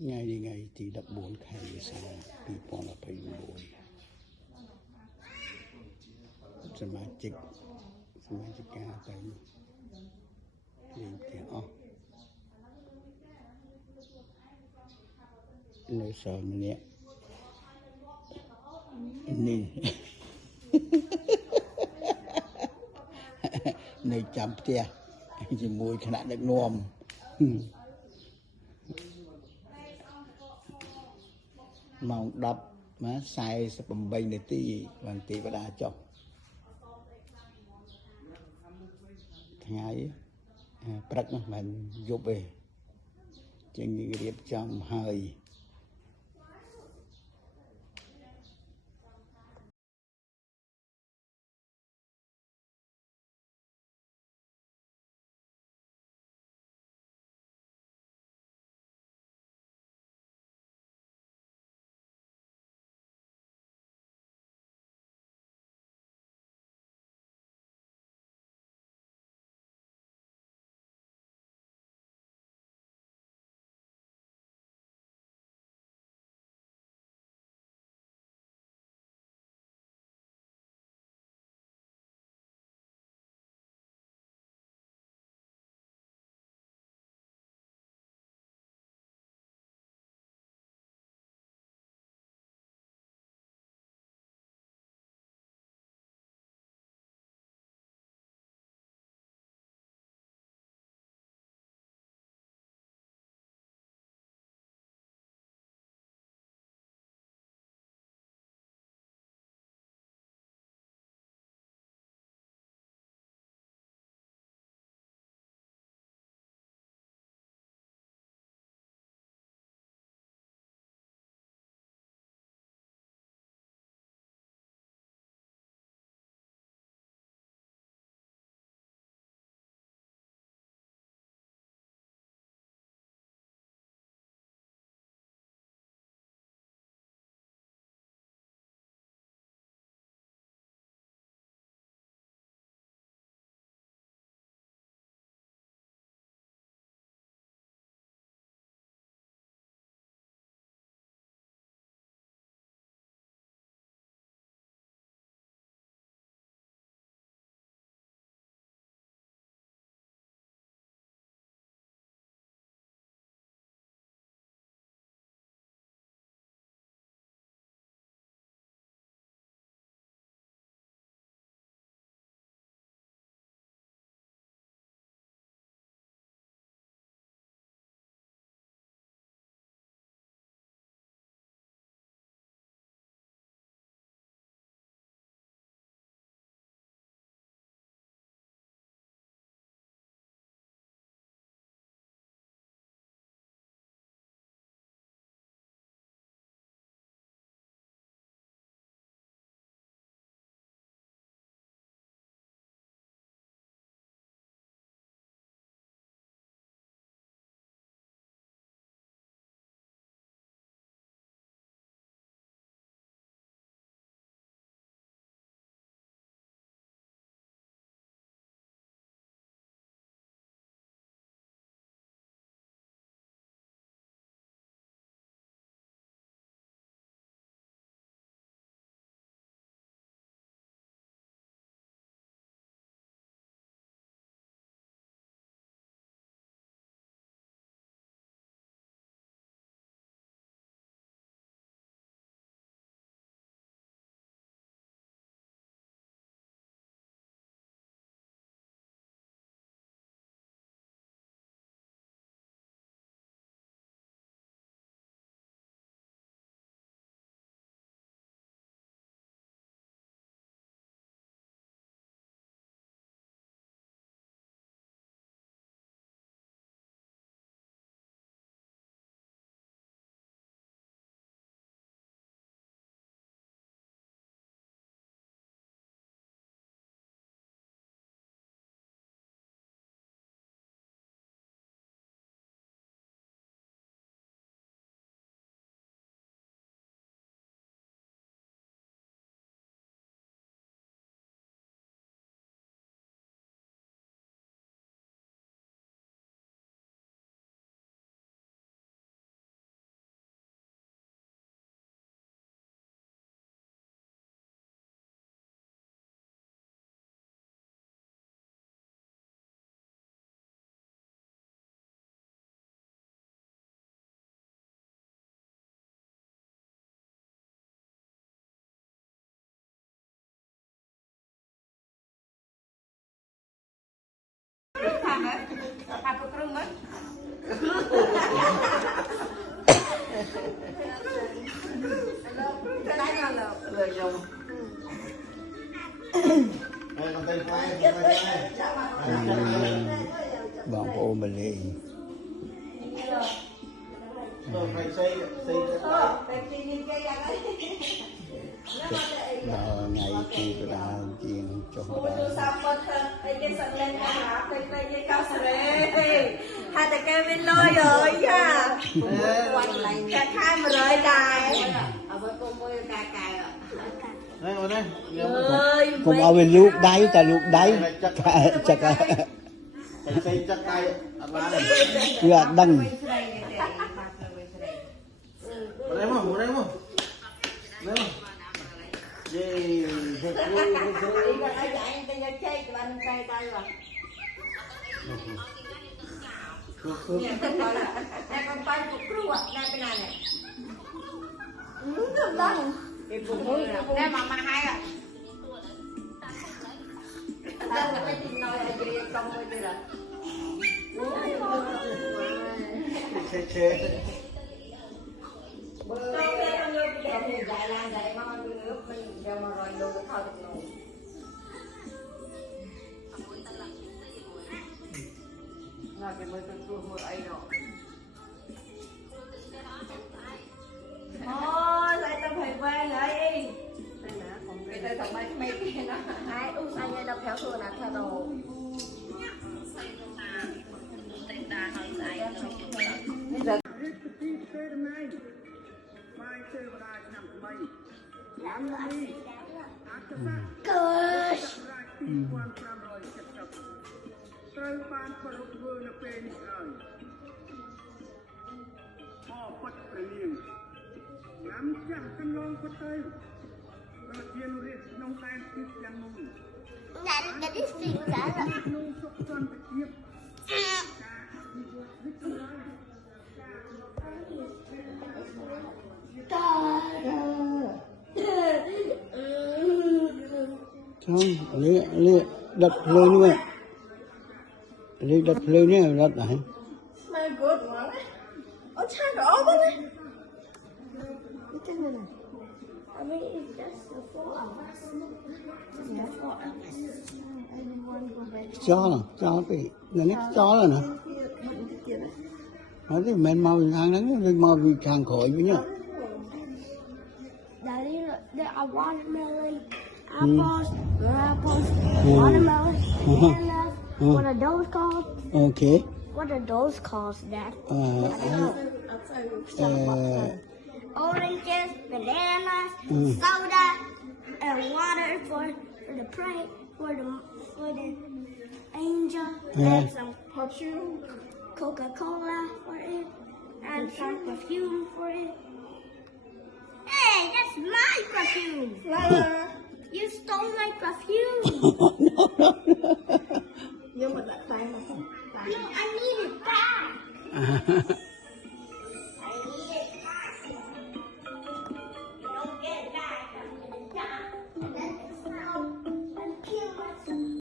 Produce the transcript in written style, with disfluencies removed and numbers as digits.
ngày thì đập 4 khải xaពី2021សមាជិកការទៅលេងផ្ទះអស់នៅសល់ម្នាក់នេះនៅចាំផ្ទះជាមួយគណៈដឹកនាំម៉ោង 10:48 នាទីបានទេវតាចុះថ្ងៃព្រឹកនោះមិនយប់ទេជាងរៀបចំហើយ Thằng ấy, thằng có rừng ấy. Đây là lời dùng. Bọn cô mình đi ngày thì là chuyện cho họ hai tay cây bên lôi rồi nha cả hai mà rời đài không ao bên lúc đáy ta lúc đáy chắc là đăng Này con bay cục rùa, này bên này này. Được lắm. Đây mà hai ạ. Đây là cái gì nói là gì trong người đây là. Trong đây con người bây giờ thì dài lan dài mà mình nước mình giờ mà rồi đồ thao được nổ. Là cái mới tôi chua mưa ấy rồi. Thôi, lại tao phải về lại. Bây giờ thằng mấy kia nó hai sang đây đập theo thường là theo đồ.ត្រូវបានប្រពធ្វើនៅពេលនេះហើយអរពុតព្រះនាងញ៉ាំចាស់កន្លងពុតទៅប្រធានរាជក្នុងដែនទីទាំងនោះអ្នកនេះស្ទីងដែរក្នុងសុខសន្តិភាពkhông lấy đập lên luôn lấy đập lên nhé đập này My good one. Oh, check it over there. I mean, it's just the four of us. Yeah, 4 of us. Everyone go back. cho bị là nét cho là nè nói thì mình mau thang nắng mình mau bị thang khỏi với nhá Daddy, there are watermelon, apples, watermelon, bananas. What are those called? ok What are those called, Dad? Oranges, bananas, soda, and water for the prey, for the angel, and some perfume, Coca-Cola for it, and some perfume for it. Hey, that's my perfume! You stole my perfume! Nhưng mà lại tay mà. No, I need it back!